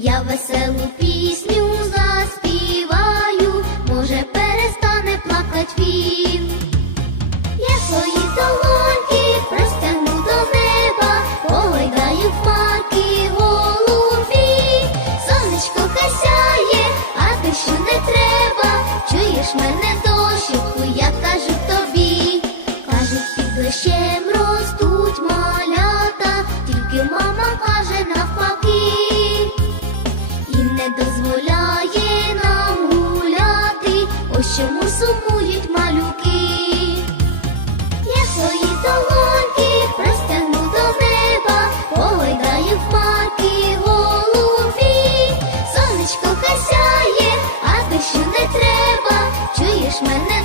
я веселу пісню заспіваю, може перестане плакать він. Я свої долоньки простягну до неба, погойдаю хмарки голубі. Сонечко хай а ти що не треба. Чуєш мене дощику, я кажу тобі. Кажуть, під дощем ростуть дозволяє нам гуляти, ось чому сумують малюки. Я свої долоньки простягну до неба, погойдаю хмарки голубі. Сонечко хасяє, а ти не треба, чуєш мене